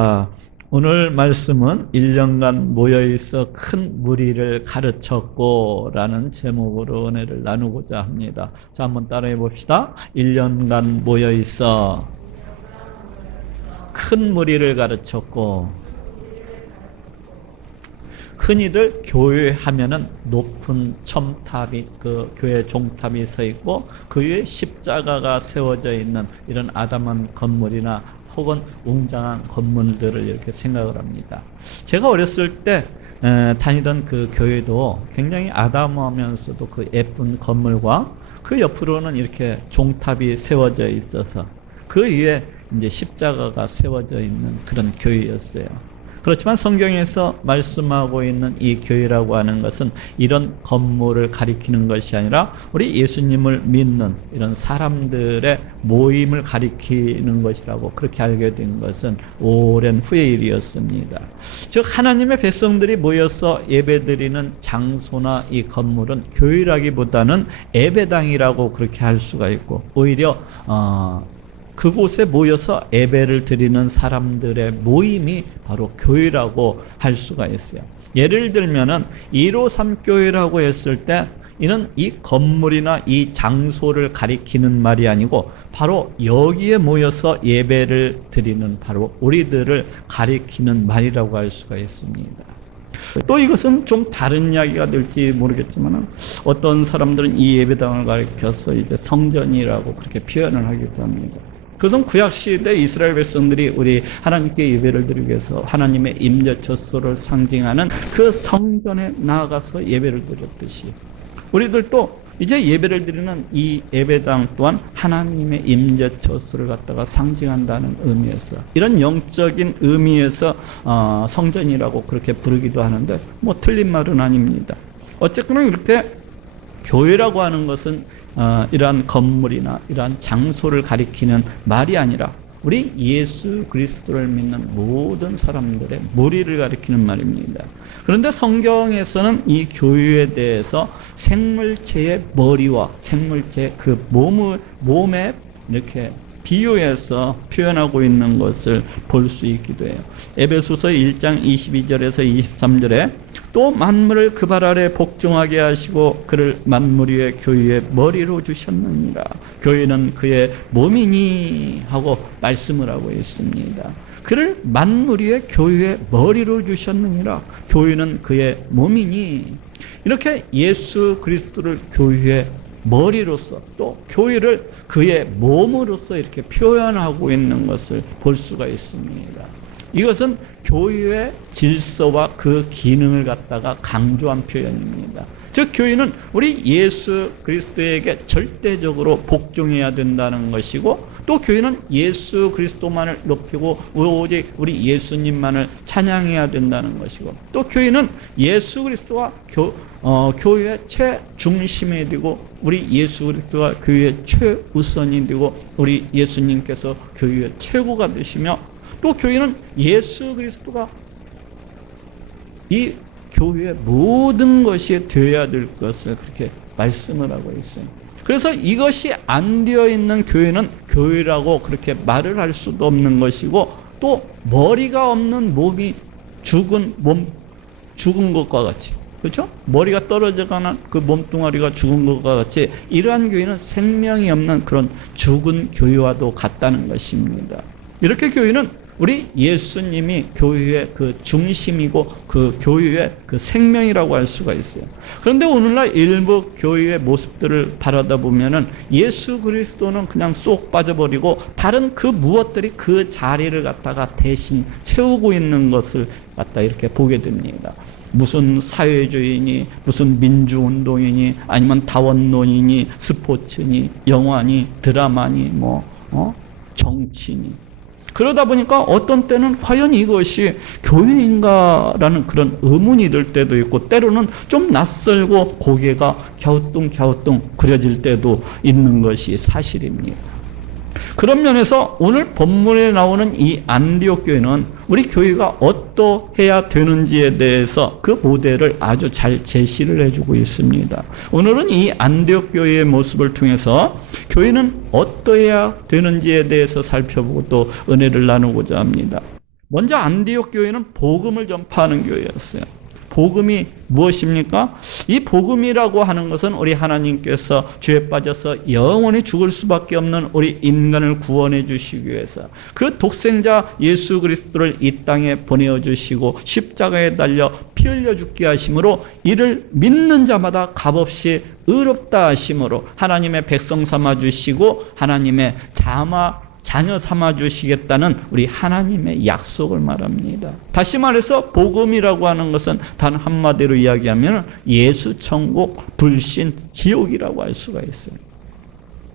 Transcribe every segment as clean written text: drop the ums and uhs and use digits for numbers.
아, 오늘 말씀은 1년간 모여있어 큰 무리를 가르쳤고 라는 제목으로 은혜를 나누고자 합니다. 자, 한번 따라해 봅시다. 1년간 모여있어 큰 무리를 가르쳤고. 흔히들 교회 하면은 높은 첨탑이, 그 교회 종탑이 서 있고 그 위에 십자가가 세워져 있는 이런 아담한 건물이나 혹은 웅장한 건물들을 이렇게 생각을 합니다. 제가 어렸을 때 다니던 그 교회도 굉장히 아담하면서도 그 예쁜 건물과 그 옆으로는 이렇게 종탑이 세워져 있어서 그 위에 이제 십자가가 세워져 있는 그런 교회였어요. 그렇지만 성경에서 말씀하고 있는 이 교회라고 하는 것은 이런 건물을 가리키는 것이 아니라 우리 예수님을 믿는 이런 사람들의 모임을 가리키는 것이라고 그렇게 알게 된 것은 오랜 후의 일이었습니다. 즉 하나님의 백성들이 모여서 예배드리는 장소나 이 건물은 교회라기보다는 예배당이라고 그렇게 할 수가 있고, 오히려 그곳에 모여서 예배를 드리는 사람들의 모임이 바로 교회라고 할 수가 있어요. 예를 들면은 153 교회라고 했을 때 이는 이 건물이나 이 장소를 가리키는 말이 아니고 바로 여기에 모여서 예배를 드리는 바로 우리들을 가리키는 말이라고 할 수가 있습니다. 또 이것은 좀 다른 이야기가 될지 모르겠지만 어떤 사람들은 이 예배당을 가리켜서 이제 성전이라고 그렇게 표현을 하기도 합니다. 그것은 구약시대 이스라엘 백성들이 우리 하나님께 예배를 드리기 위해서 하나님의 임재처소를 상징하는 그 성전에 나아가서 예배를 드렸듯이 우리들도 이제 예배를 드리는 이 예배당 또한 하나님의 임재처소를 갖다가 상징한다는 의미에서, 이런 영적인 의미에서 성전이라고 그렇게 부르기도 하는데 뭐 틀린 말은 아닙니다. 어쨌거나 이렇게 교회라고 하는 것은 이러한 건물이나 이러한 장소를 가리키는 말이 아니라 우리 예수 그리스도를 믿는 모든 사람들의 무리를 가리키는 말입니다. 그런데 성경에서는 이 교회에 대해서 생물체의 머리와 생물체의 그 몸에 이렇게 비유해서 표현하고 있는 것을 볼 수 있기도 해요. 에베소서 1장 22절에서 23절에 또 만물을 그 발 아래 복종하게 하시고 그를 만물 위의 교회의 머리로 주셨느니라. 교회는 그의 몸이니 하고 말씀을 하고 있습니다. 그를 만물 위의 교회의 머리로 주셨느니라. 교회는 그의 몸이니, 이렇게 예수 그리스도를 교회의 머리로서 또 교회를 그의 몸으로서 이렇게 표현하고 있는 것을 볼 수가 있습니다. 이것은 교회의 질서와 그 기능을 갖다가 강조한 표현입니다. 즉 교회는 우리 예수 그리스도에게 절대적으로 복종해야 된다는 것이고, 또 교회는 예수 그리스도만을 높이고 오직 우리 예수님만을 찬양해야 된다는 것이고, 또 교회는 예수 그리스도가 교회의 최중심이 되고 우리 예수 그리스도가 교회의 최우선이 되고 우리 예수님께서 교회의 최고가 되시며, 또 교회는 예수 그리스도가 이 교회의 모든 것이 되어야 될 것을 그렇게 말씀을 하고 있어요. 그래서 이것이 안 되어 있는 교회는 교회라고 그렇게 말을 할 수도 없는 것이고, 또 머리가 없는 몸이 죽은 것과 같이, 그렇죠? 머리가 떨어져가는 그 몸뚱아리가 죽은 것과 같이 이러한 교회는 생명이 없는 그런 죽은 교회와도 같다는 것입니다. 이렇게 교회는 우리 예수님이 교회의 그 중심이고 그 교회의 그 생명이라고 할 수가 있어요. 그런데 오늘날 일부 교회의 모습들을 바라다 보면은 예수 그리스도는 그냥 쏙 빠져버리고 다른 그 무엇들이 그 자리를 갖다가 대신 채우고 있는 것을 갖다 이렇게 보게 됩니다. 무슨 사회주의니, 무슨 민주운동이니, 아니면 다원론이니, 스포츠니, 영화니, 드라마니, 정치니. 그러다 보니까 어떤 때는 과연 이것이 교회인가라는 그런 의문이 들 때도 있고, 때로는 좀 낯설고 고개가 갸우뚱갸우뚱 그려질 때도 있는 것이 사실입니다. 그런 면에서 오늘 본문에 나오는 이 안디옥 교회는 우리 교회가 어떠해야 되는지에 대해서 그 모델을 아주 잘 제시를 해주고 있습니다. 오늘은 이 안디옥 교회의 모습을 통해서 교회는 어떠해야 되는지에 대해서 살펴보고 또 은혜를 나누고자 합니다. 먼저 안디옥 교회는 복음을 전파하는 교회였어요. 복음이 무엇입니까? 이 복음이라고 하는 것은 우리 하나님께서 죄에 빠져서 영원히 죽을 수밖에 없는 우리 인간을 구원해 주시기 위해서 그 독생자 예수 그리스도를 이 땅에 보내어 주시고 십자가에 달려 피 흘려 죽게 하심으로 이를 믿는 자마다 값없이 의롭다 하심으로 하나님의 백성 삼아 주시고 하나님의 자녀 삼아 주시겠다는 우리 하나님의 약속을 말합니다. 다시 말해서 복음이라고 하는 것은 단 한마디로 이야기하면 예수 천국, 불신 지옥이라고 할 수가 있어요.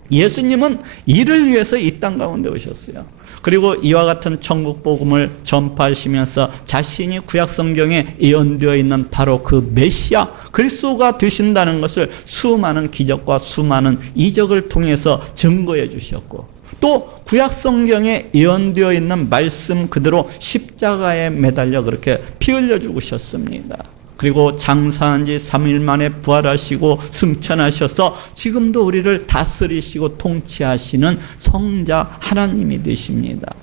예수님은 이를 위해서 이 땅 가운데 오셨어요. 그리고 이와 같은 천국 복음을 전파하시면서 자신이 구약 성경에 예언되어 있는 바로 그 메시아 그리스도가 되신다는 것을 수많은 기적과 수많은 이적을 통해서 증거해 주셨고, 또 구약 성경에 예언되어 있는 말씀 그대로 십자가에 매달려 그렇게 피 흘려 죽으셨습니다. 그리고 장사한 지 3일 만에 부활하시고 승천하셔서 지금도 우리를 다스리시고 통치하시는 성자 하나님이 되십니다.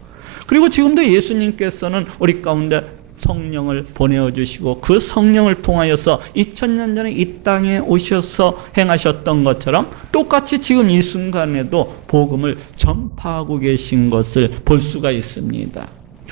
그리고 지금도 예수님께서는 우리 가운데 성령을 보내주시고 그 성령을 통하여서 2000년 전에 이 땅에 오셔서 행하셨던 것처럼 똑같이 지금 이 순간에도 복음을 전파하고 계신 것을 볼 수가 있습니다.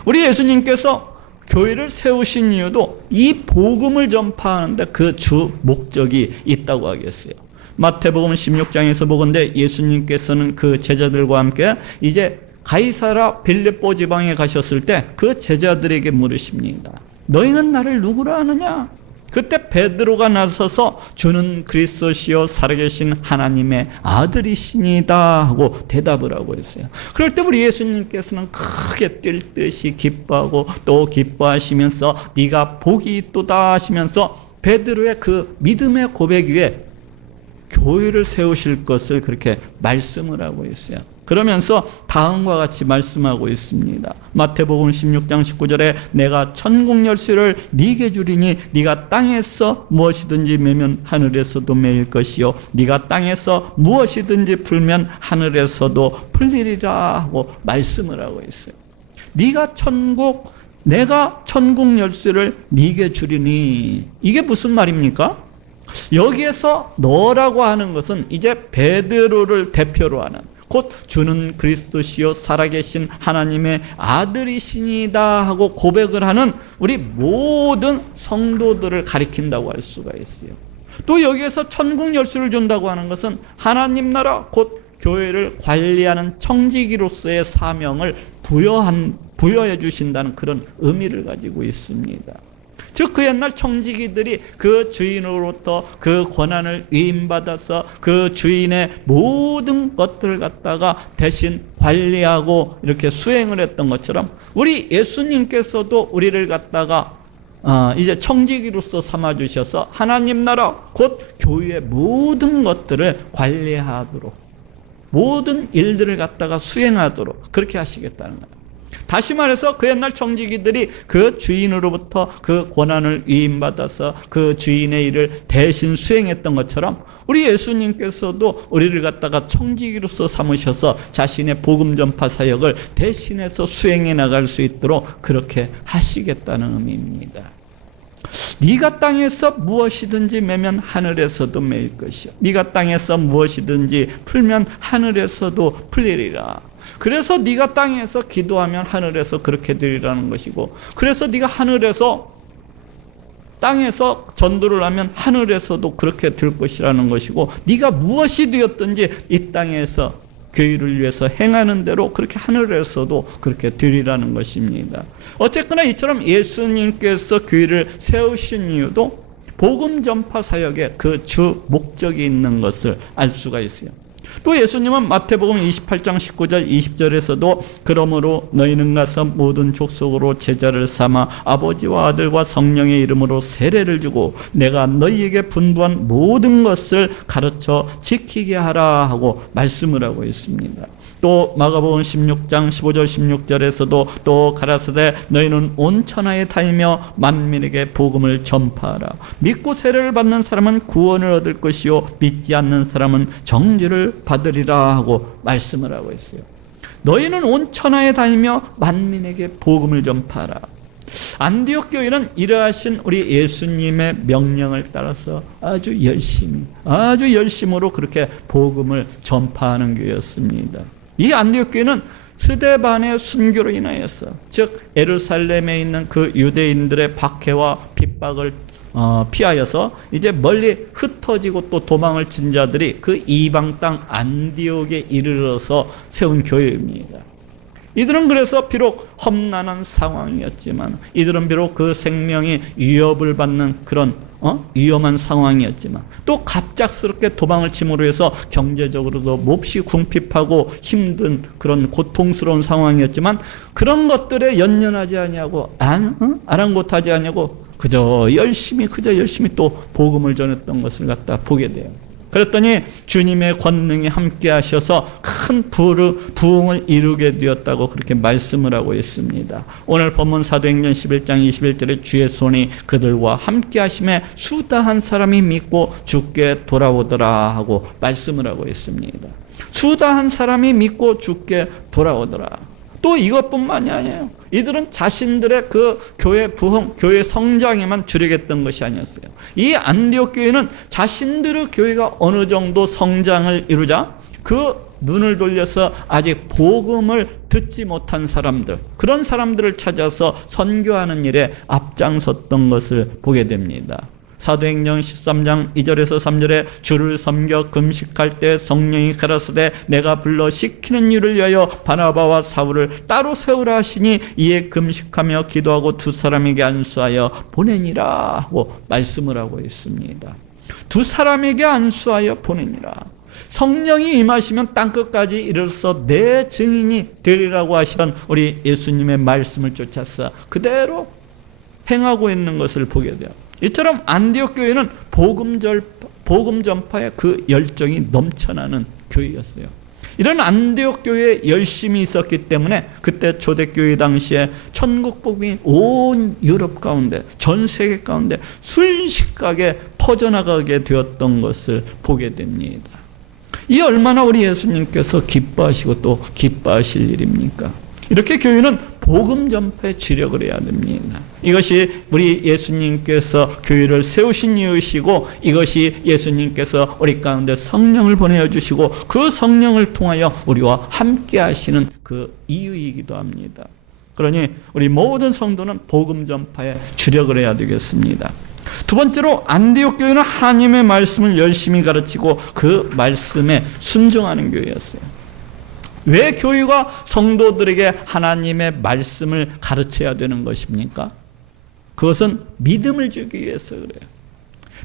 우리 예수님께서 교회를 세우신 이유도 이 복음을 전파하는데 그 주 목적이 있다고 하겠어요. 마태복음 16장에서 보건대 예수님께서는 그 제자들과 함께 이제 가이사라 빌립보 지방에 가셨을 때 그 제자들에게 물으십니다. 너희는 나를 누구라 하느냐? 그때 베드로가 나서서 주는 그리스도시요 살아계신 하나님의 아들이시니다 하고 대답을 하고 있어요. 그럴 때 우리 예수님께서는 크게 뛸 듯이 기뻐하고 또 기뻐하시면서 네가 복이 있도다 하시면서 베드로의 그 믿음의 고백 위에 교회를 세우실 것을 그렇게 말씀을 하고 있어요. 그러면서 다음과 같이 말씀하고 있습니다. 마태복음 16장 19절에 내가 천국 열쇠를 네게 주리니 네가 땅에서 무엇이든지 매면 하늘에서도 매일 것이요 네가 땅에서 무엇이든지 풀면 하늘에서도 풀리리라 하고 말씀을 하고 있어요. 내가 천국 열쇠를 네게 주리니, 이게 무슨 말입니까? 여기에서 너라고 하는 것은 이제 베드로를 대표로 하는, 곧 주는 그리스도시요 살아계신 하나님의 아들이시니다 하고 고백을 하는 우리 모든 성도들을 가리킨다고 할 수가 있어요. 또 여기에서 천국 열쇠를 준다고 하는 것은 하나님 나라 곧 교회를 관리하는 청지기로서의 사명을 부여해 주신다는 그런 의미를 가지고 있습니다. 즉 그 옛날 청지기들이 그 주인으로부터 그 권한을 위임받아서 그 주인의 모든 것들을 갖다가 대신 관리하고 이렇게 수행을 했던 것처럼 우리 예수님께서도 우리를 갖다가 이제 청지기로서 삼아주셔서 하나님 나라 곧 교회의 모든 것들을 관리하도록, 모든 일들을 갖다가 수행하도록 그렇게 하시겠다는 거예요. 다시 말해서 그 옛날 청지기들이 그 주인으로부터 그 권한을 위임받아서 그 주인의 일을 대신 수행했던 것처럼 우리 예수님께서도 우리를 갖다가 청지기로서 삼으셔서 자신의 복음 전파 사역을 대신해서 수행해 나갈 수 있도록 그렇게 하시겠다는 의미입니다. 네가 땅에서 무엇이든지 매면 하늘에서도 매일 것이요 네가 땅에서 무엇이든지 풀면 하늘에서도 풀리리라. 그래서 네가 땅에서 기도하면 하늘에서 그렇게 되리라는 것이고, 그래서 네가 땅에서 전도를 하면 하늘에서도 그렇게 될 것이라는 것이고, 네가 무엇이 되었든지 이 땅에서 교회를 위해서 행하는 대로 그렇게 하늘에서도 그렇게 되리라는 것입니다. 어쨌거나 이처럼 예수님께서 교회를 세우신 이유도 복음 전파 사역에 그 주 목적이 있는 것을 알 수가 있어요. 또 예수님은 마태복음 28장 19절 20절에서도 그러므로 너희는 가서 모든 족속으로 제자를 삼아 아버지와 아들과 성령의 이름으로 세례를 주고 내가 너희에게 분부한 모든 것을 가르쳐 지키게 하라 하고 말씀을 하고 있습니다. 또 마가복음 16장 15절 16절에서도 또 가라사대 너희는 온 천하에 다니며 만민에게 복음을 전파하라. 믿고 세례를 받는 사람은 구원을 얻을 것이요 믿지 않는 사람은 정죄를 받으리라 하고 말씀을 하고 있어요. 너희는 온 천하에 다니며 만민에게 복음을 전파하라. 안디옥 교회는 이러하신 우리 예수님의 명령을 따라서 아주 열심으로 그렇게 복음을 전파하는 교회였습니다. 이 안디옥 교회는 스데반의 순교로 인하여서, 즉 예루살렘에 있는 그 유대인들의 박해와 핍박을 피하여서 이제 멀리 흩어지고 또 도망을 친 자들이 그 이방 땅 안디옥에 이르러서 세운 교회입니다. 이들은 그래서 비록 험난한 상황이었지만, 이들은 비록 그 생명이 위협을 받는 그런 위험한 상황이었지만, 또 갑작스럽게 도망을 침으로 해서 경제적으로도 몹시 궁핍하고 힘든 그런 고통스러운 상황이었지만, 그런 것들에 연연하지 아니하고 아랑곳하지 아니하고 그저 열심히 또 복음을 전했던 것을 갖다 보게 돼요. 그랬더니 주님의 권능이 함께 하셔서 큰 부흥을 이루게 되었다고 그렇게 말씀을 하고 있습니다. 오늘 본문 사도행전 11장 21절에 주의 손이 그들과 함께 하심에 수다한 사람이 믿고 주께 돌아오더라 하고 말씀을 하고 있습니다. 수다한 사람이 믿고 주께 돌아오더라. 또 이것뿐만이 아니에요. 이들은 자신들의 그 교회 부흥, 교회 성장에만 주력했던 것이 아니었어요. 이 안디옥 교회는 자신들의 교회가 어느 정도 성장을 이루자 그 눈을 돌려서 아직 복음을 듣지 못한 사람들, 그런 사람들을 찾아서 선교하는 일에 앞장섰던 것을 보게 됩니다. 사도행전 13장 2절에서 3절에 주를 섬겨 금식할 때 성령이 가라사대 내가 불러 시키는 일을 위하여 바나바와 사울을 따로 세우라 하시니 이에 금식하며 기도하고 두 사람에게 안수하여 보내니라 하고 말씀을 하고 있습니다. 두 사람에게 안수하여 보내니라. 성령이 임하시면 땅끝까지 이르러서 내 증인이 되리라고 하시던 우리 예수님의 말씀을 쫓아서 그대로 행하고 있는 것을 보게 돼요. 이처럼 안디옥 교회는 복음 전파의 그 열정이 넘쳐나는 교회였어요. 이런 안디옥 교회에 열심히 있었기 때문에 그때 초대교회 당시에 천국 복음이 온 유럽 가운데, 전 세계 가운데 순식간에 퍼져나가게 되었던 것을 보게 됩니다. 이 얼마나 우리 예수님께서 기뻐하시고 또 기뻐하실 일입니까? 이렇게 교회는 복음 전파에 주력을 해야 됩니다. 이것이 우리 예수님께서 교회를 세우신 이유이시고, 이것이 예수님께서 우리 가운데 성령을 보내주시고 그 성령을 통하여 우리와 함께 하시는 그 이유이기도 합니다. 그러니 우리 모든 성도는 복음 전파에 주력을 해야 되겠습니다. 두 번째로 안디옥 교회는 하나님의 말씀을 열심히 가르치고 그 말씀에 순종하는 교회였어요. 왜 교회가 성도들에게 하나님의 말씀을 가르쳐야 되는 것입니까? 그것은 믿음을 주기 위해서 그래요.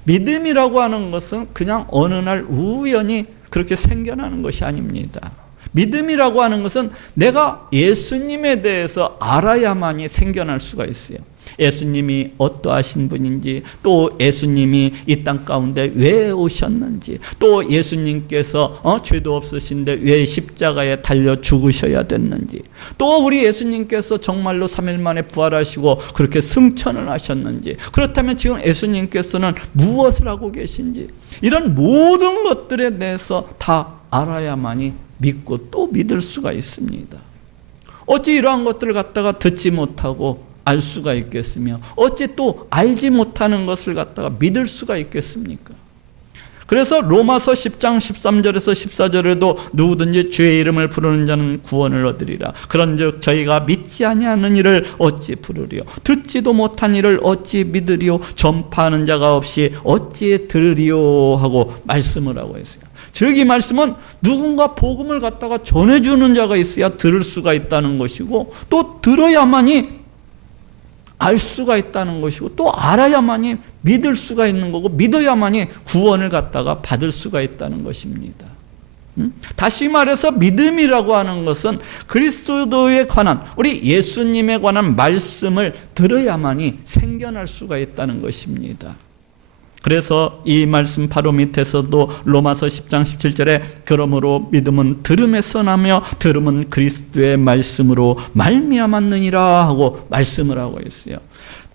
믿음이라고 하는 것은 그냥 어느 날 우연히 그렇게 생겨나는 것이 아닙니다. 믿음이라고 하는 것은 내가 예수님에 대해서 알아야만이 생겨날 수가 있어요. 예수님이 어떠하신 분인지, 또 예수님이 이 땅 가운데 왜 오셨는지, 또 예수님께서 죄도 없으신데 왜 십자가에 달려 죽으셔야 됐는지, 또 우리 예수님께서 정말로 3일 만에 부활하시고 그렇게 승천을 하셨는지, 그렇다면 지금 예수님께서는 무엇을 하고 계신지, 이런 모든 것들에 대해서 다 알아야만이 믿고 또 믿을 수가 있습니다. 어찌 이러한 것들을 갖다가 듣지 못하고 알 수가 있겠으며, 어찌 또 알지 못하는 것을 갖다가 믿을 수가 있겠습니까? 그래서 로마서 10장 13절에서 14절에도 누구든지 주의 이름을 부르는 자는 구원을 얻으리라. 그런즉 저희가 믿지 아니하는 이를 어찌 부르리요? 듣지도 못한 이를 어찌 믿으리요? 전파하는 자가 없이 어찌 들으리요? 하고 말씀을 하고 있어요. 즉 이 말씀은 누군가 복음을 갖다가 전해주는 자가 있어야 들을 수가 있다는 것이고, 또 들어야만이 알 수가 있다는 것이고, 또 알아야만이 믿을 수가 있는 거고, 믿어야만이 구원을 갖다가 받을 수가 있다는 것입니다. 다시 말해서 믿음이라고 하는 것은 그리스도에 관한, 우리 예수님에 관한 말씀을 들어야만이 생겨날 수가 있다는 것입니다. 그래서 이 말씀 바로 밑에서도 로마서 10장 17절에 그러므로 믿음은 들음에서 나며 들음은 그리스도의 말씀으로 말미암았느니라 하고 말씀을 하고 있어요.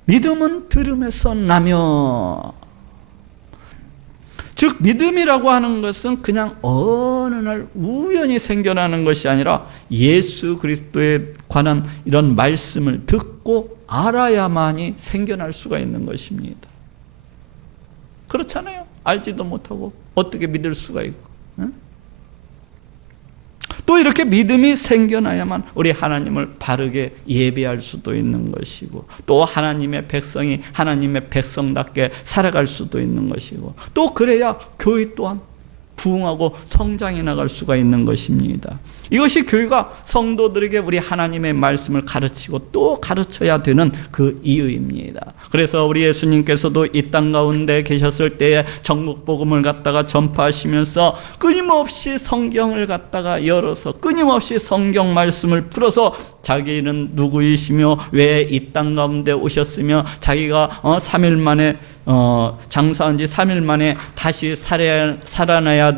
믿음은 들음에서 나며, 즉 믿음이라고 하는 것은 그냥 어느 날 우연히 생겨나는 것이 아니라 예수 그리스도에 관한 이런 말씀을 듣고 알아야만이 생겨날 수가 있는 것입니다. 그렇잖아요. 알지도 못하고 어떻게 믿을 수가 있고. 응? 또 이렇게 믿음이 생겨나야만 우리 하나님을 바르게 예배할 수도 있는 것이고, 또 하나님의 백성이 하나님의 백성답게 살아갈 수도 있는 것이고, 또 그래야 교회 또한 부흥하고 성장해 나갈 수가 있는 것입니다. 이것이 교회가 성도들에게 우리 하나님의 말씀을 가르치고 또 가르쳐야 되는 그 이유입니다. 그래서 우리 예수님께서도 이 땅 가운데 계셨을 때에 전국 복음을 갖다가 전파하시면서 끊임없이 성경을 갖다가 열어서 끊임없이 성경 말씀을 풀어서 자기는 누구이시며 왜 이 땅 가운데 오셨으며 자기가 3일 만에 장사한 지 3일 만에 다시 살아나야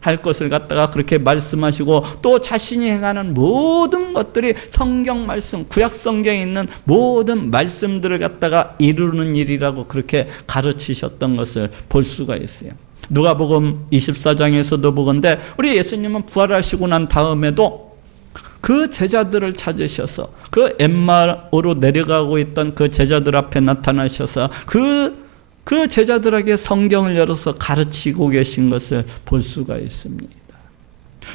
할 것을 갖다가 그렇게 말씀하시고, 또 자신이 행하는 모든 것들이 성경 말씀, 구약 성경에 있는 모든 말씀들을 갖다가 이루는 일이라고 그렇게 가르치셨던 것을 볼 수가 있어요. 누가복음 24장에서도 보건대 우리 예수님은 부활하시고 난 다음에도 그 제자들을 찾으셔서 그 엠마오로 내려가고 있던 그 제자들 앞에 나타나셔서 그 제자들에게 성경을 열어서 가르치고 계신 것을 볼 수가 있습니다.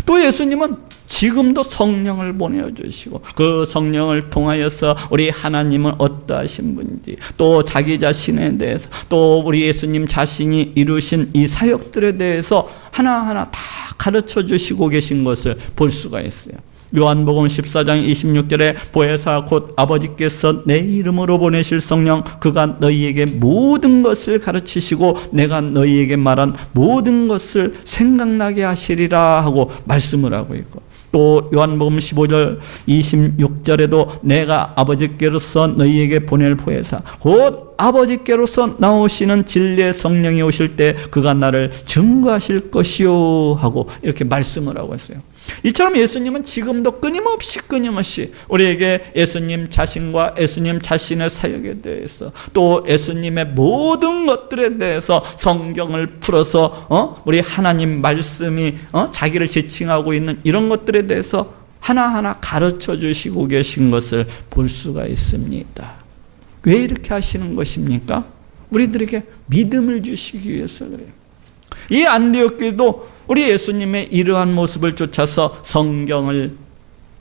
또 예수님은 지금도 성령을 보내주시고 그 성령을 통하여서 우리 하나님은 어떠하신 분인지, 또 자기 자신에 대해서, 또 우리 예수님 자신이 이루신 이 사역들에 대해서 하나하나 다 가르쳐 주시고 계신 것을 볼 수가 있어요. 요한복음 14장 26절에 보혜사 곧 아버지께서 내 이름으로 보내실 성령 그가 너희에게 모든 것을 가르치시고 내가 너희에게 말한 모든 것을 생각나게 하시리라 하고 말씀을 하고 있고, 또 요한복음 15절 26절에도 내가 아버지께로서 너희에게 보낼 보혜사 곧 아버지께로서 나오시는 진리의 성령이 오실 때 그가 나를 증거하실 것이요 하고 이렇게 말씀을 하고 있어요. 이처럼 예수님은 지금도 끊임없이 우리에게 예수님 자신과 예수님 자신의 사역에 대해서, 또 예수님의 모든 것들에 대해서 성경을 풀어서 우리 하나님 말씀이 자기를 지칭하고 있는 이런 것들에 대해서 하나하나 가르쳐 주시고 계신 것을 볼 수가 있습니다. 왜 이렇게 하시는 것입니까? 우리들에게 믿음을 주시기 위해서 그래요. 이 안디옥 교회도 우리 예수님의 이러한 모습을 쫓아서 성경을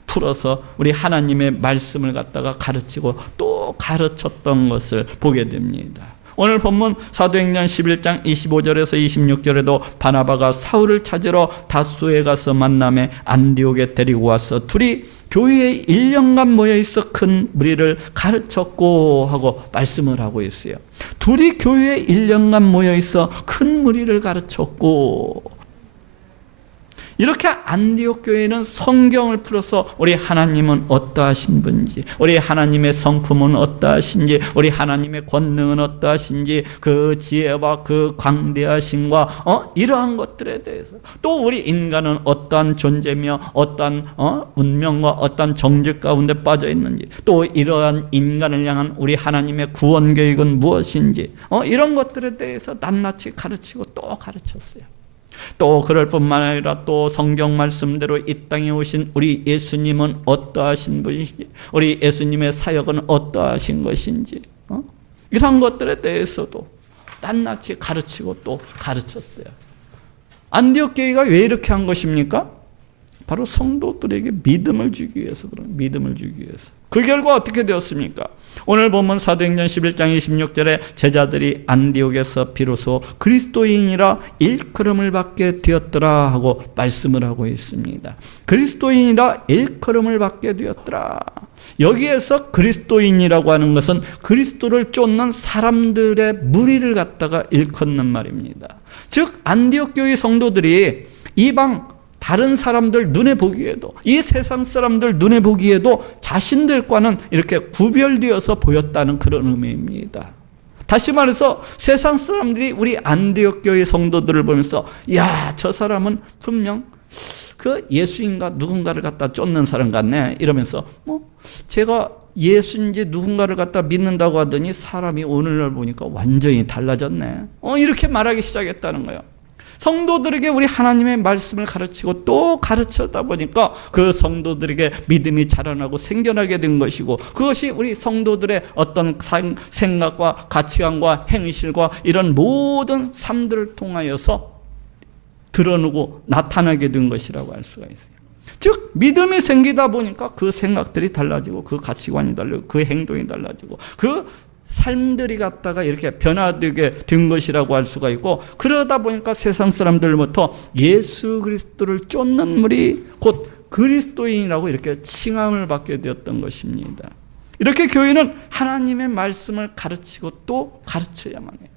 풀어서 우리 하나님의 말씀을 갖다가 가르치고 또 가르쳤던 것을 보게 됩니다. 오늘 본문 사도행전 11장 25절에서 26절에도 바나바가 사울을 찾으러 다소에 가서 만남에 안디옥에 데리고 와서 둘이 교회에 1년간 모여있어 큰 무리를 가르쳤고 하고 말씀을 하고 있어요. 둘이 교회에 1년간 모여있어 큰 무리를 가르쳤고, 이렇게 안디옥 교회는 성경을 풀어서 우리 하나님은 어떠하신 분인지, 우리 하나님의 성품은 어떠하신지, 우리 하나님의 권능은 어떠하신지, 그 지혜와 그 광대하심과 이러한 것들에 대해서, 또 우리 인간은 어떠한 존재며 어떠한 운명과 어떠한 정죄 가운데 빠져 있는지, 또 이러한 인간을 향한 우리 하나님의 구원 계획은 무엇인지, 이런 것들에 대해서 낱낱이 가르치고 또 가르쳤어요. 또 그럴 뿐만 아니라 또 성경 말씀대로 이 땅에 오신 우리 예수님은 어떠하신 분이신지, 우리 예수님의 사역은 어떠하신 것인지, 이런 것들에 대해서도 낱낱이 가르치고 또 가르쳤어요. 안디옥 교회가 왜 이렇게 한 것입니까? 바로 성도들에게 믿음을 주기 위해서, 믿음을 주기 위해서. 그 결과 어떻게 되었습니까? 오늘 보면 사도행전 11장 26절에 제자들이 안디옥에서 비로소 그리스도인이라 일컬음을 받게 되었더라 하고 말씀을 하고 있습니다. 그리스도인이라 일컬음을 받게 되었더라. 여기에서 그리스도인이라고 하는 것은 그리스도를 쫓는 사람들의 무리를 갖다가 일컫는 말입니다. 즉 안디옥 교회 성도들이 이방 다른 사람들 눈에 보기에도, 이 세상 사람들 눈에 보기에도 자신들과는 이렇게 구별되어서 보였다는 그런 의미입니다. 다시 말해서 세상 사람들이 우리 안디옥 교회 성도들을 보면서 야, 저 사람은 분명 그 예수인가 누군가를 갖다 쫓는 사람 같네 이러면서 제가 예수인지 누군가를 갖다 믿는다고 하더니 사람이 오늘날 보니까 완전히 달라졌네. 이렇게 말하기 시작했다는 거예요. 성도들에게 우리 하나님의 말씀을 가르치고 또 가르쳤다 보니까 그 성도들에게 믿음이 자라나고 생겨나게 된 것이고, 그것이 우리 성도들의 어떤 생각과 가치관과 행실과 이런 모든 삶들을 통하여서 드러내고 나타나게 된 것이라고 할 수가 있어요. 즉 믿음이 생기다 보니까 그 생각들이 달라지고 그 가치관이 달라지고 그 행동이 달라지고 그 삶들이 갖다가 이렇게 변화되게 된 것이라고 할 수가 있고, 그러다 보니까 세상 사람들로부터 예수 그리스도를 쫓는 무리 곧 그리스도인이라고 이렇게 칭함을 받게 되었던 것입니다. 이렇게 교회는 하나님의 말씀을 가르치고 또 가르쳐야만 해요.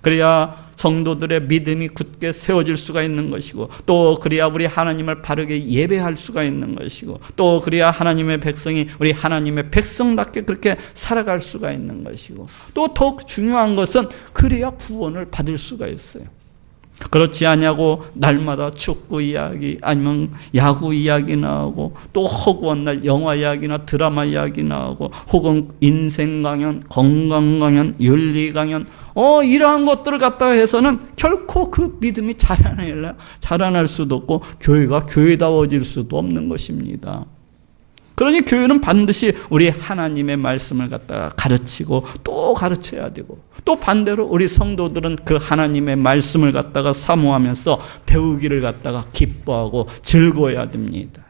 그래야 성도들의 믿음이 굳게 세워질 수가 있는 것이고, 또 그래야 우리 하나님을 바르게 예배할 수가 있는 것이고, 또 그래야 하나님의 백성이 우리 하나님의 백성답게 그렇게 살아갈 수가 있는 것이고, 또 더욱 중요한 것은 그래야 구원을 받을 수가 있어요. 그렇지 않냐고 날마다 축구 이야기 아니면 야구 이야기 나오고, 또 허구한 날 영화 이야기나 드라마 이야기 나오고, 혹은 인생 강연, 건강 강연, 윤리 강연, 이러한 것들을 갖다가 해서는 결코 그 믿음이 자라날 수도 없고 교회가 교회다워질 수도 없는 것입니다. 그러니 교회는 반드시 우리 하나님의 말씀을 갖다가 가르치고 또 가르쳐야 되고, 또 반대로 우리 성도들은 그 하나님의 말씀을 갖다가 사모하면서 배우기를 갖다가 기뻐하고 즐거워야 됩니다.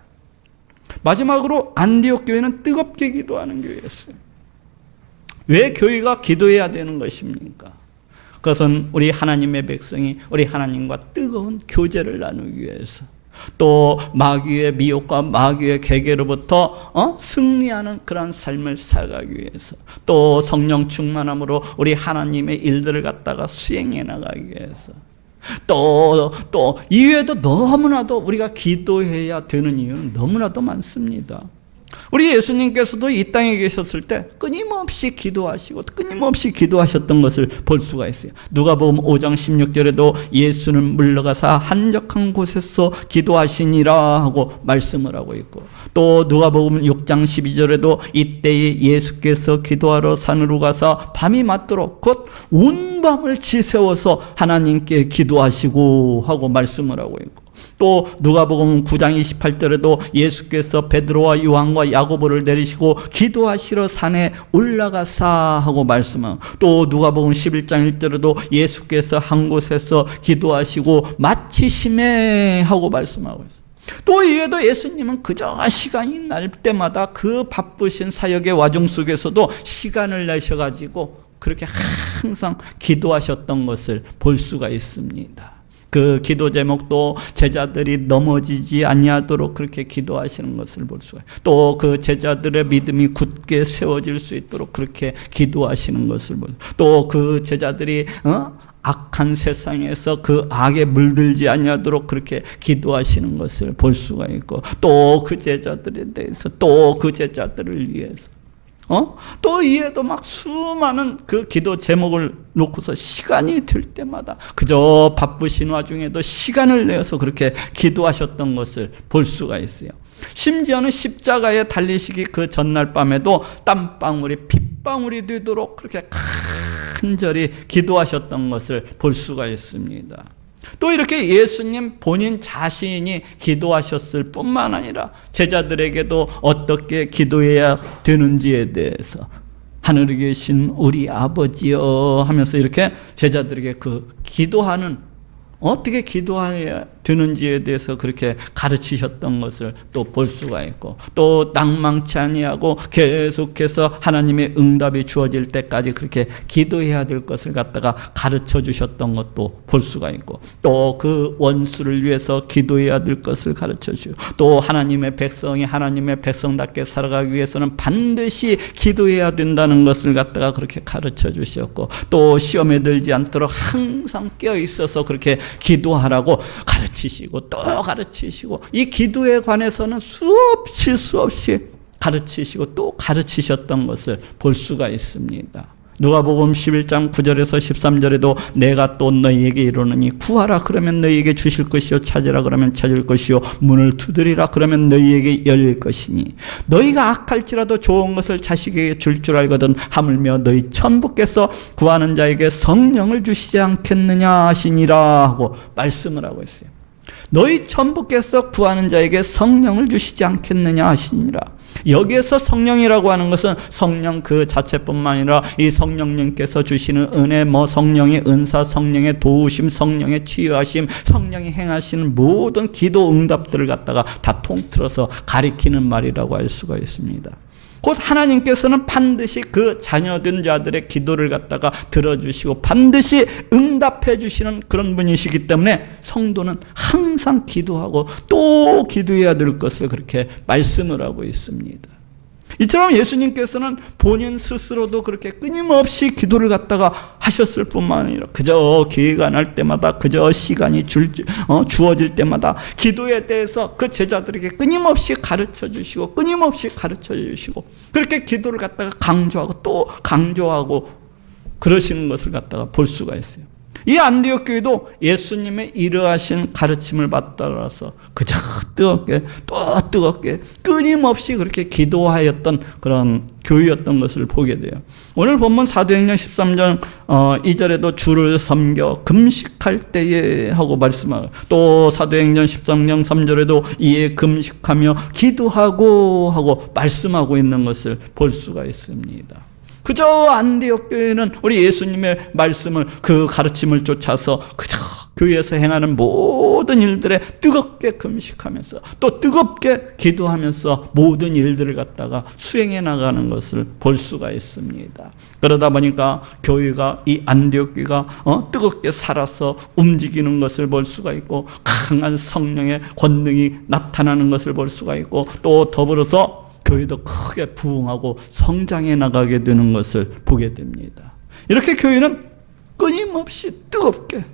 마지막으로 안디옥 교회는 뜨겁게 기도하는 교회였어요. 왜 교회가 기도해야 되는 것입니까? 그것은 우리 하나님의 백성이 우리 하나님과 뜨거운 교제를 나누기 위해서, 또 마귀의 미혹과 마귀의 계계로부터 승리하는 그런 삶을 살아가기 위해서, 또 성령 충만함으로 우리 하나님의 일들을 갖다가 수행해 나가기 위해서, 또 이외에도 너무나도 우리가 기도해야 되는 이유는 너무나도 많습니다. 우리 예수님께서도 이 땅에 계셨을 때 끊임없이 기도하시고 끊임없이 기도하셨던 것을 볼 수가 있어요. 누가복음 5장 16절에도 예수는 물러가사 한적한 곳에서 기도하시니라 하고 말씀을 하고 있고, 또 누가복음 6장 12절에도 이때에 예수께서 기도하러 산으로 가서 밤이 맞도록 곧 온 밤을 지새워서 하나님께 기도하시고 하고 말씀을 하고 있고, 또 누가복음 9장 28절에도 예수께서 베드로와 요한과 야고보를 내리시고 기도하시러 산에 올라가사 하고 말씀하고, 또 누가복음 11장 1절에도 예수께서 한 곳에서 기도하시고 마치심에 하고 말씀하고 있어요. 또 이외에도 예수님은 그저 시간이 날 때마다 그 바쁘신 사역의 와중 속에서도 시간을 내셔가지고 그렇게 항상 기도하셨던 것을 볼 수가 있습니다. 그 기도 제목도 제자들이 넘어지지 아니하도록 그렇게 기도하시는 것을 볼 수가 있어요. 또 그 제자들의 믿음이 굳게 세워질 수 있도록 그렇게 기도하시는 것을 보고, 또 그 제자들이 악한 세상에서 그 악에 물들지 아니하도록 그렇게 기도하시는 것을 볼 수가 있고, 또 그 제자들에 대해서, 또 그 제자들을 위해서, 또 이에도 막 수많은 그 기도 제목을 놓고서 시간이 될 때마다 그저 바쁘신 와중에도 시간을 내어서 그렇게 기도하셨던 것을 볼 수가 있어요. 심지어는 십자가에 달리시기 그 전날 밤에도 땀방울이 핏방울이 되도록 그렇게 간절히 기도하셨던 것을 볼 수가 있습니다. 또 이렇게 예수님 본인 자신이 기도하셨을 뿐만 아니라 제자들에게도 어떻게 기도해야 되는지에 대해서 하늘에 계신 우리 아버지여 하면서 이렇게 제자들에게 그 기도하는, 어떻게 기도해야 되는지에 대해서 그렇게 가르치셨던 것을 또 볼 수가 있고, 또 낭망치 아니하고 계속해서 하나님의 응답이 주어질 때까지 그렇게 기도해야 될 것을 갖다가 가르쳐 주셨던 것도 볼 수가 있고, 또 그 원수를 위해서 기도해야 될 것을 가르쳐 주시고, 또 하나님의 백성이 하나님의 백성답게 살아가기 위해서는 반드시 기도해야 된다는 것을 갖다가 그렇게 가르쳐 주셨고, 또 시험에 들지 않도록 항상 깨어 있어서 그렇게 기도하라고 가르치시고 또 가르치시고, 이 기도에 관해서는 수없이 가르치시고 또 가르치셨던 것을 볼 수가 있습니다. 누가복음 11장 9절에서 13절에도 내가 또 너희에게 이르노니 구하라 그러면 너희에게 주실 것이요 찾으라 그러면 찾을 것이요 문을 두드리라 그러면 너희에게 열릴 것이니 너희가 악할지라도 좋은 것을 자식에게 줄 줄 알거든 하물며 너희 천부께서 구하는 자에게 성령을 주시지 않겠느냐 하시니라 하고 말씀을 하고 있어요. 너희 천부께서 구하는 자에게 성령을 주시지 않겠느냐 하시니라. 여기에서 성령이라고 하는 것은 성령 그 자체뿐만 아니라 이 성령님께서 주시는 은혜, 성령의 은사, 성령의 도우심, 성령의 치유하심, 성령이 행하시는 모든 기도 응답들을 갖다가 다 통틀어서 가리키는 말이라고 할 수가 있습니다. 곧 하나님께서는 반드시 그 자녀된 자들의 기도를 갖다가 들어주시고 반드시 응답해 주시는 그런 분이시기 때문에 성도는 항상 기도하고 또 기도해야 될 것을 그렇게 말씀을 하고 있습니다. 이처럼 예수님께서는 본인 스스로도 그렇게 끊임없이 기도를 갖다가 하셨을 뿐만 아니라 그저 기회가 날 때마다 그저 시간이 주어질 때마다 기도에 대해서 그 제자들에게 끊임없이 가르쳐 주시고 끊임없이 가르쳐 주시고 그렇게 기도를 갖다가 강조하고 또 강조하고 그러시는 것을 갖다가 볼 수가 있어요. 이 안디옥 교회도 예수님의 이러하신 가르침을 받들어서 그저 뜨겁게 또 뜨겁게 끊임없이 그렇게 기도하였던 그런 교회였던 것을 보게 돼요. 오늘 본문 사도행전 13장 2절에도 주를 섬겨 금식할 때에 하고 말씀하고 또 사도행전 13장 3절에도 이에 금식하며 기도하고 하고 말씀하고 있는 것을 볼 수가 있습니다. 그저 안디옥 교회는 우리 예수님의 말씀을 그 가르침을 쫓아서 그저 교회에서 행하는 모든 일들에 뜨겁게 금식하면서 또 뜨겁게 기도하면서 모든 일들을 갖다가 수행해 나가는 것을 볼 수가 있습니다. 그러다 보니까 교회가 이 안디옥 교회가 뜨겁게 살아서 움직이는 것을 볼 수가 있고 강한 성령의 권능이 나타나는 것을 볼 수가 있고 또 더불어서 교회도 크게 부흥하고 성장해 나가게 되는 것을 보게 됩니다. 이렇게 교회는 끊임없이 뜨겁게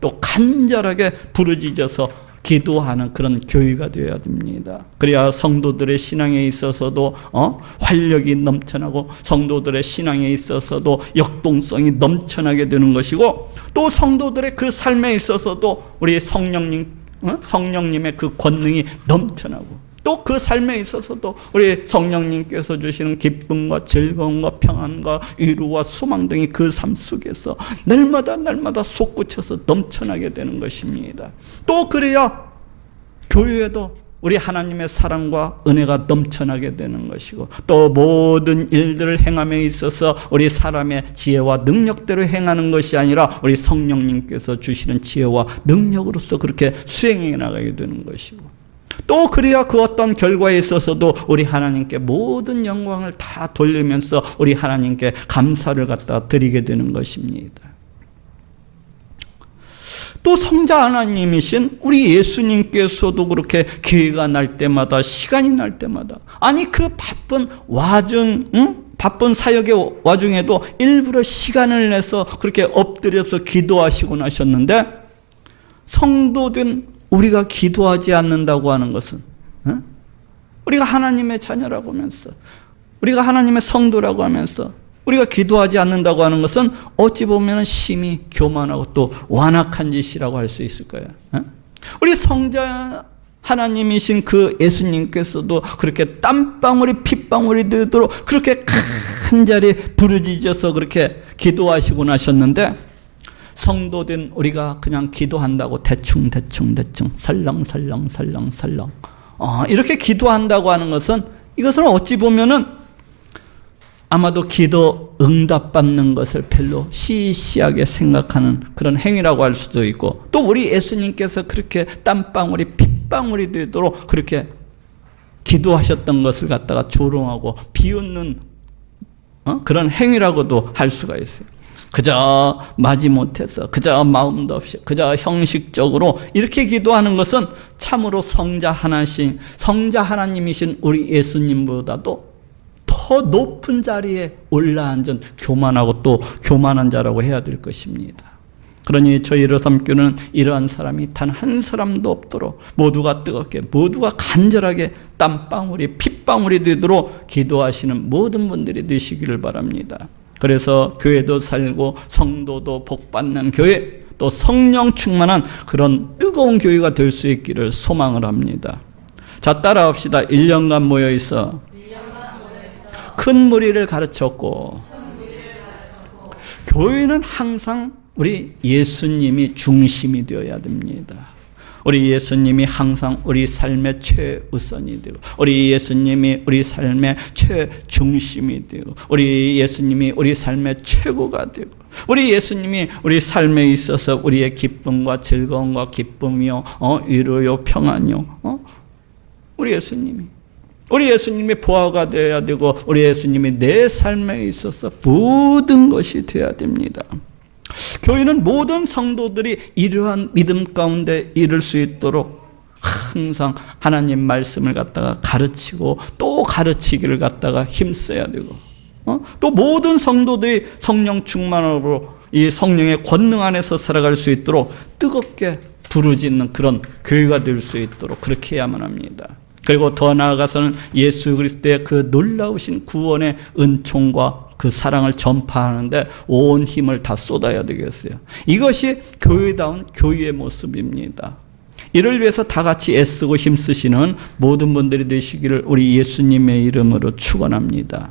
또 간절하게 부르짖어서 기도하는 그런 교회가 되어야 됩니다. 그래야 성도들의 신앙에 있어서도 활력이 넘쳐나고 성도들의 신앙에 있어서도 역동성이 넘쳐나게 되는 것이고 또 성도들의 그 삶에 있어서도 우리 성령님의 그 권능이 넘쳐나고 또 그 삶에 있어서도 우리 성령님께서 주시는 기쁨과 즐거움과 평안과 위로와 소망 등이 그 삶 속에서 날마다 솟구쳐서 넘쳐나게 되는 것입니다. 또 그래야 교회에도 우리 하나님의 사랑과 은혜가 넘쳐나게 되는 것이고 또 모든 일들을 행함에 있어서 우리 사람의 지혜와 능력대로 행하는 것이 아니라 우리 성령님께서 주시는 지혜와 능력으로서 그렇게 수행해 나가게 되는 것이고 또 그래야 그 어떤 결과에 있어서도 우리 하나님께 모든 영광을 다 돌리면서 우리 하나님께 감사를 갖다 드리게 되는 것입니다. 또 성자 하나님이신 우리 예수님께서도 그렇게 기회가 날 때마다 시간이 날 때마다 아니 그 바쁜 사역의 와중에도 일부러 시간을 내서 그렇게 엎드려서 기도하시곤 하셨는데 성도된 우리가 기도하지 않는다고 하는 것은 우리가 하나님의 자녀라고 하면서 우리가 하나님의 성도라고 하면서 우리가 기도하지 않는다고 하는 것은 어찌 보면 심히 교만하고 또 완악한 짓이라고 할 수 있을 거예요. 우리 성자 하나님이신 그 예수님께서도 그렇게 땀방울이 핏방울이 되도록 그렇게 간절히 부르짖어서 그렇게 기도하시곤 하셨는데 성도된 우리가 그냥 기도한다고 대충 설렁 이렇게 기도한다고 하는 것은 이것은 어찌 보면은 아마도 기도 응답받는 것을 별로 시시하게 생각하는 그런 행위라고 할 수도 있고 또 우리 예수님께서 그렇게 땀방울이 핏방울이 되도록 그렇게 기도하셨던 것을 갖다가 조롱하고 비웃는 그런 행위라고도 할 수가 있어요. 그저 마지못해서 그저 마음도 없이 그저 형식적으로 이렇게 기도하는 것은 참으로 성자 하나님이신 우리 예수님보다도 더 높은 자리에 올라앉은 교만하고 또 교만한 자라고 해야 될 것입니다. 그러니 저희 일어섬교는 이러한 사람이 단 한 사람도 없도록 모두가 뜨겁게, 모두가 간절하게 땀방울이 핏방울이 되도록 기도하시는 모든 분들이 되시기를 바랍니다. 그래서 교회도 살고 성도도 복받는 교회, 또 성령 충만한 그런 뜨거운 교회가 될 수 있기를 소망을 합니다. 자, 따라합시다. 1년간 모여있어 큰 무리를 가르쳤고, 교회는 항상 우리 예수님이 중심이 되어야 됩니다. 우리 예수님이 항상 우리 삶의 최우선이 되고, 우리 예수님이 우리 삶의 최중심이 되고, 우리 예수님이 우리 삶의 최고가 되고, 우리 예수님이 우리 삶에 있어서 우리의 기쁨과 즐거움과 기쁨이요, 위로요, 평안이요, 우리 예수님이 보아가 되어야 되고, 우리 예수님이 내 삶에 있어서 모든 것이 되어야 됩니다. 교회는 모든 성도들이 이러한 믿음 가운데 이룰 수 있도록 항상 하나님 말씀을 갖다가 가르치고 또 가르치기를 갖다가 힘써야 되고, 또 모든 성도들이 성령 충만으로 이 성령의 권능 안에서 살아갈 수 있도록 뜨겁게 부르짖는 그런 교회가 될 수 있도록 그렇게 해야만 합니다. 그리고 더 나아가서는 예수 그리스도의 그 놀라우신 구원의 은총과 그 사랑을 전파하는데 온 힘을 다 쏟아야 되겠어요. 이것이 교회다운 교회의 모습입니다. 이를 위해서 다 같이 애쓰고 힘쓰시는 모든 분들이 되시기를 우리 예수님의 이름으로 축원합니다.